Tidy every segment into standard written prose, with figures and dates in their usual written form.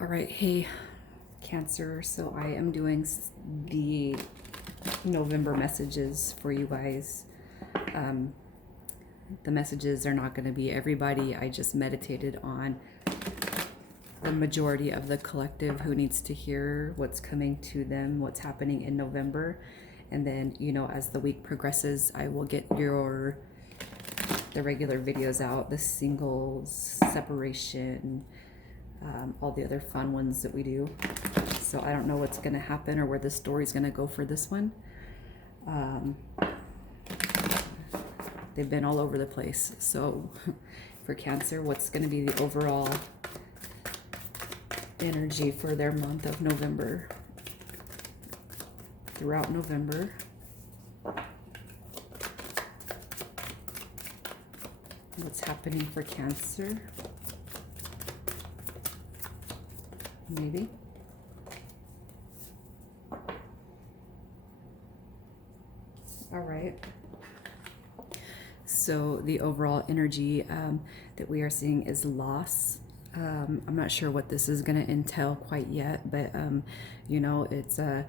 All right, hey, Cancer. So I am doing the November messages for you guys. The messages are not going to be everybody. I just meditated on the majority of the collective who needs to hear what's coming to them, what's happening in November. And then, you know, as the week progresses, I will get the regular videos out, the singles, separation, all the other fun ones that we do. So I don't know what's going to happen or where the story's going to go for this one. They've been all over the place. So for Cancer, what's going to be the overall energy for their month of November? Throughout November. What's happening for Cancer? Maybe. All right. So the overall energy that we are seeing is loss. I'm not sure what this is going to entail quite yet, but you know, it's a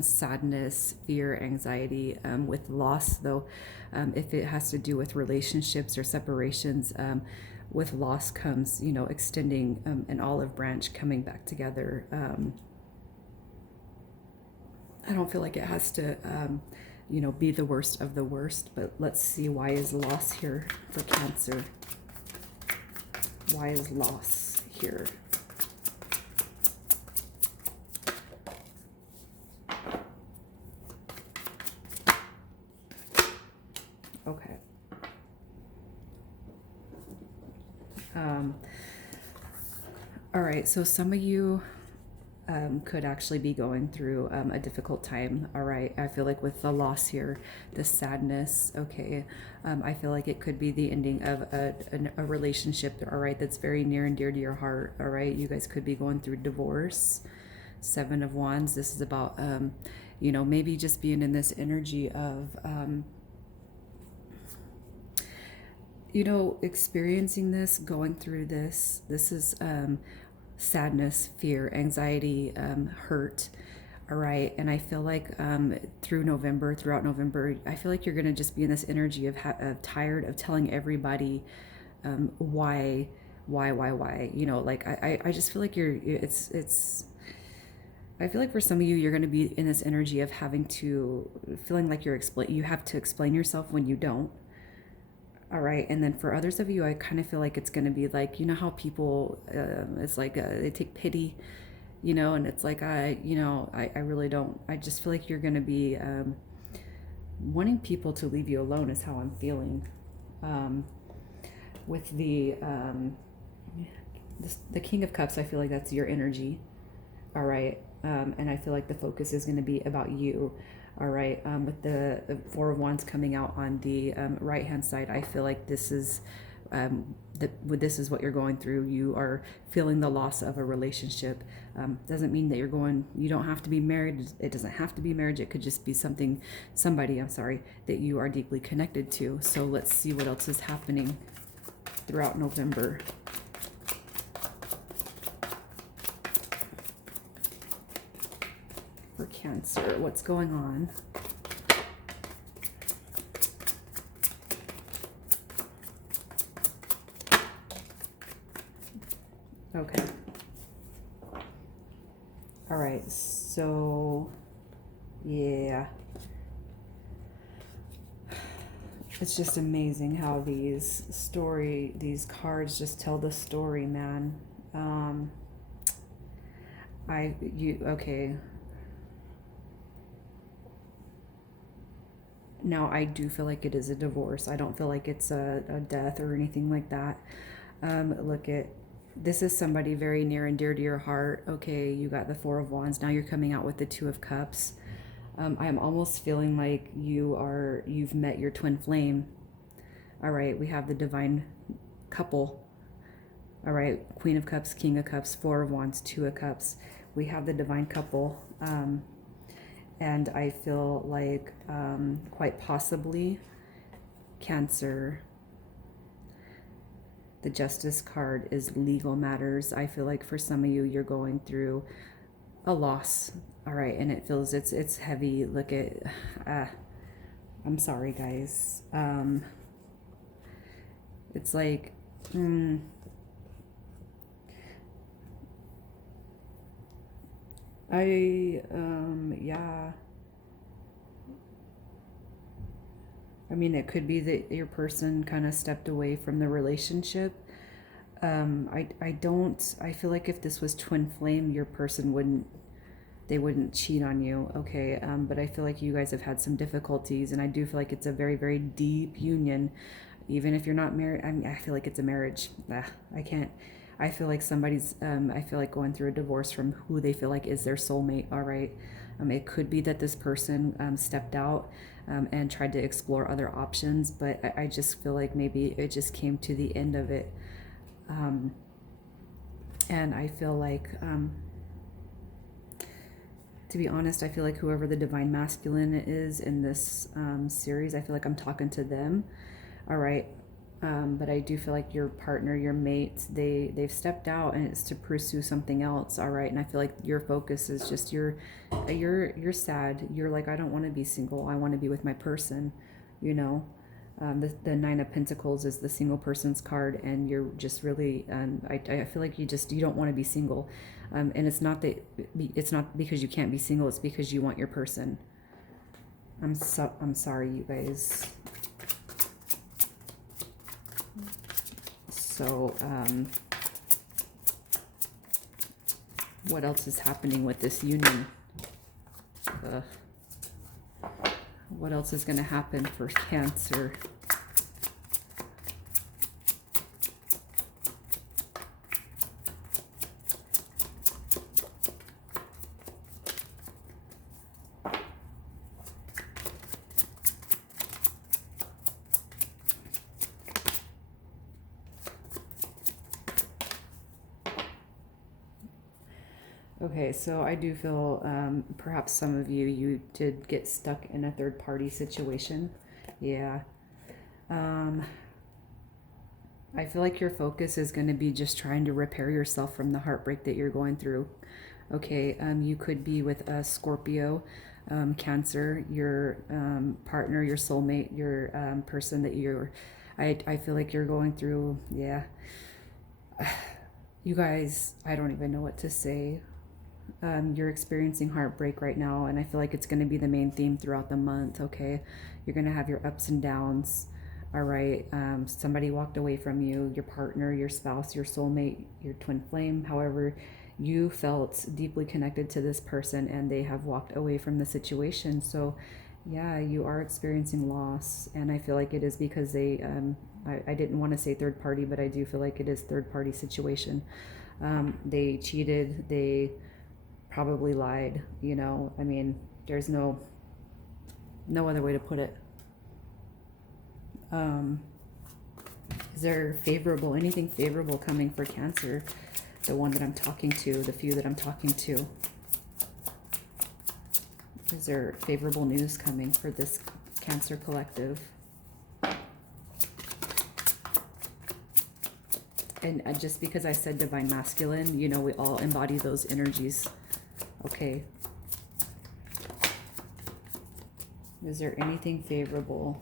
sadness, fear, anxiety with loss. Though, if it has to do with relationships or separations, with loss comes, you know, extending an olive branch, coming back together. I don't feel like it has to, you know, be the worst of the worst, but let's see, why is loss here for Cancer? Why is loss here? Okay. All right, so some of you could actually be going through a difficult time. All right, I feel like with the loss here, the sadness, okay, I feel like it could be the ending of a relationship, all right, that's very near and dear to your heart. All right, you guys could be going through divorce. 7 of Wands, this is about you know, maybe just being in this energy of you know, experiencing this, going through this. This is sadness, fear, anxiety, hurt. All right. And I feel like throughout November, I feel like you're going to just be in this energy of tired of telling everybody why, you know, like I just feel like I feel like for some of you, you're going to be in this energy of feeling like you have to explain yourself when you don't. All right. And then for others of you, I kind of feel like it's going to be like, you know how people, it's like they take pity, you know, and it's like, you know, I really don't, I just feel like you're going to be wanting people to leave you alone is how I'm feeling. With the King of Cups, I feel like that's your energy. All right. And I feel like the focus is going to be about you. All right, with the 4 of Wands coming out on the right-hand side, I feel like this is what you're going through. You are feeling the loss of a relationship. Doesn't mean that you don't have to be married. It doesn't have to be marriage. It could just be somebody, that you are deeply connected to. So let's see what else is happening throughout November. For Cancer, what's going on? Okay. All right. So, yeah. It's just amazing how these cards just tell the story, man. Okay. Now, I do feel like it is a divorce. I don't feel like it's a death or anything like that. This is somebody very near and dear to your heart. Okay, you got the 4 of Wands. Now you're coming out with the 2 of Cups. I am almost feeling like you've met your twin flame. All right, we have the divine couple. All right, Queen of Cups, King of Cups, 4 of Wands, 2 of Cups. We have the divine couple. And I feel like quite possibly Cancer, The Justice card is legal matters. I feel like for some of you, you're going through a loss. All right. And it feels it's heavy. Look at, I'm sorry, guys. It's like, yeah. I mean, it could be that your person kind of stepped away from the relationship. I feel like if this was twin flame, your person they wouldn't cheat on you. Okay. But I feel like you guys have had some difficulties, and I do feel like it's a very, very deep union. Even if you're not married, I feel like it's a marriage. I feel like I feel like going through a divorce from who they feel like is their soulmate. All right. It could be that this person stepped out and tried to explore other options, but I just feel like maybe it just came to the end of it. And I feel like, to be honest, I feel like whoever the divine masculine is in this series, I feel like I'm talking to them. All right. But I do feel like your partner, your mate, they've stepped out, and it's to pursue something else. All right. And I feel like your focus is just you're sad. You're like, I don't want to be single. I want to be with my person, you know. The Nine of Pentacles is the single person's card, and you're just really, I feel like you don't want to be single. And it's not because you can't be single. It's because you want your person. I'm sorry, you guys. So, what else is happening with this union? What else is going to happen for Cancer? Okay, so I do feel perhaps some of you did get stuck in a third party situation. Yeah. I feel like your focus is going to be just trying to repair yourself from the heartbreak that you're going through. Okay, you could be with a Scorpio, Cancer, your partner, your soulmate, your person that I feel like you're going through, yeah. You guys, I don't even know what to say. You're experiencing heartbreak right now, and I feel like it's going to be the main theme throughout the month. Okay, you're going to have your ups and downs. All right, somebody walked away from you, your partner, your spouse, your soulmate, your twin flame. However, you felt deeply connected to this person, and they have walked away from the situation. So yeah, you are experiencing loss, and I feel like it is because they I didn't want to say third party, but I do feel like it is third party situation. They cheated, they probably lied, you know. I mean, there's no other way to put it. Is there anything favorable coming for Cancer? The one that I'm talking to, the few that I'm talking to. Is there favorable news coming for this Cancer collective? And just because I said divine masculine, you know, we all embody those energies. Okay. Is there anything favorable?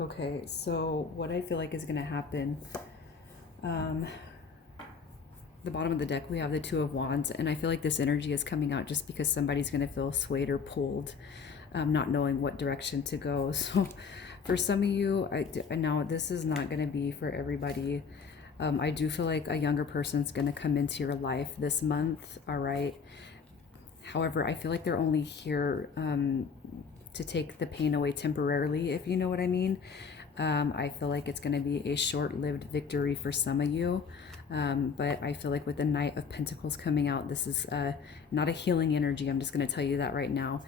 Okay, so what I feel like is going to happen, the bottom of the deck, we have the Two of Wands, and I feel like this energy is coming out just because somebody's going to feel swayed or pulled, not knowing what direction to go. So for some of you, I know this is not going to be for everybody. I do feel like a younger person's going to come into your life this month, all right? However, I feel like they're only here to take the pain away temporarily, if you know what I mean. I feel like it's going to be a short-lived victory for some of you. But I feel like with the Knight of Pentacles coming out, this is not a healing energy. I'm just going to tell you that right now.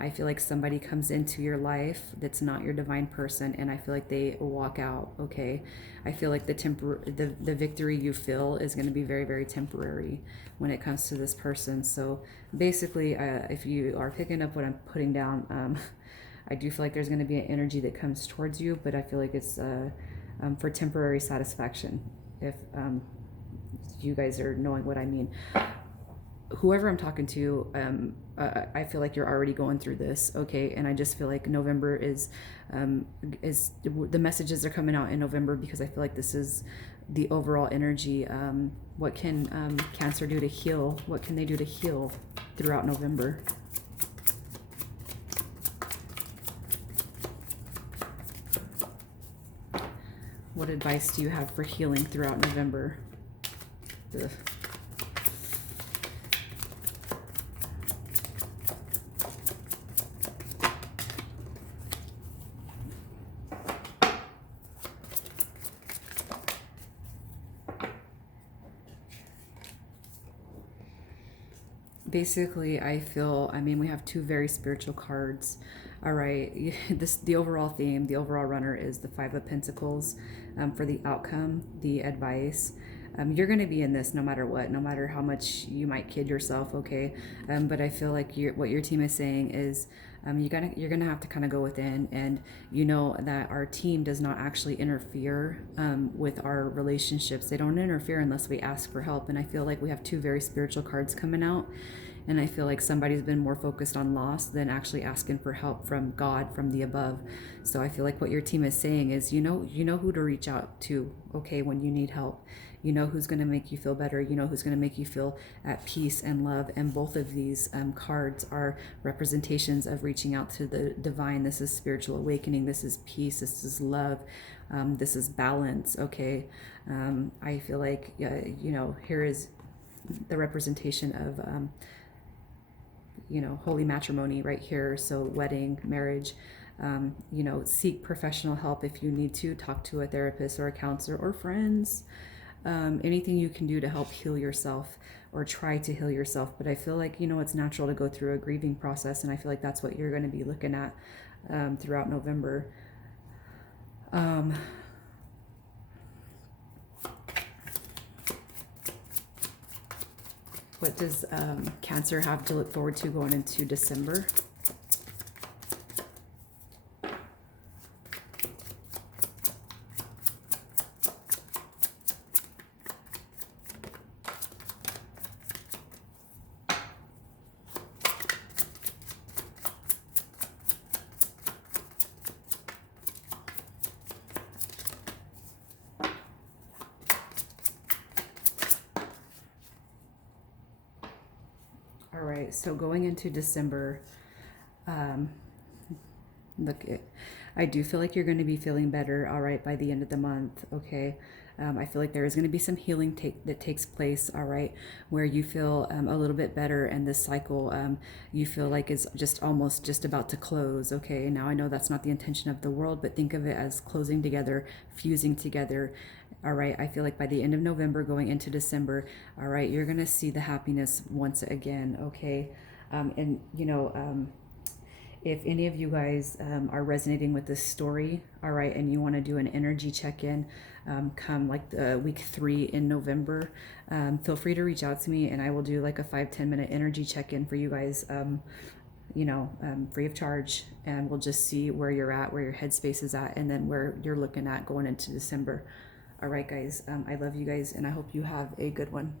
I feel like somebody comes into your life that's not your divine person, and I feel like they walk out, okay? I feel like the victory you feel is going to be very, very temporary when it comes to this person. So basically, if you are picking up what I'm putting down, I do feel like there's going to be an energy that comes towards you, but I feel like it's for temporary satisfaction, if you guys are knowing what I mean. Whoever I'm talking to, I feel like you're already going through this, okay? And I just feel like November is the messages are coming out in November, because I feel like this is the overall energy. What can Cancer do to heal? What can they do to heal throughout November? What advice do you have for healing throughout November? Ugh. Basically, I feel, I mean, we have two very spiritual cards. All right, the overall theme, the overall runner is the Five of Pentacles, for the outcome, the advice. You're going to be in this no matter what, no matter how much you might kid yourself, okay? But I feel like what your team is saying is you're gonna have to kind of go within, and you know that our team does not actually interfere with our relationships. They don't interfere unless we ask for help. And I feel like we have two very spiritual cards coming out, and I feel like somebody's been more focused on loss than actually asking for help from God, from the above. So I feel like what your team is saying is, you know who to reach out to, okay, when you need help. You know who's going to make you feel better. You know who's going to make you feel at peace and love. And both of these cards are representations of reaching out to the divine. This is spiritual awakening. This is peace. This is love. This is balance. Okay. I feel like, here is the representation of, holy matrimony right here. So wedding, marriage. Seek professional help if you need to. Talk to a therapist or a counselor or friends. Anything you can do to help heal yourself, or try to heal yourself. But I feel like, it's natural to go through a grieving process, and I feel like that's what you're going to be looking at throughout November. What does Cancer have to look forward to going into December? All right, so going into December, I do feel like you're going to be feeling better, all right, by the end of the month, okay? I feel like there is going to be some healing that takes place, all right, where you feel a little bit better, and this cycle you feel like is almost just about to close, okay? Now I know that's not the intention of the world, but think of it as closing together, fusing together. All right, I feel like by the end of November going into December, all right, you're going to see the happiness once again, okay? If any of you guys are resonating with this story, all right, and you want to do an energy check-in come like the week 3 in November, feel free to reach out to me, and I will do like a 5-10 minute energy check-in for you guys, free of charge, and we'll just see where you're at, where your headspace is at, and then where you're looking at going into December. All right, guys, I love you guys, and I hope you have a good one.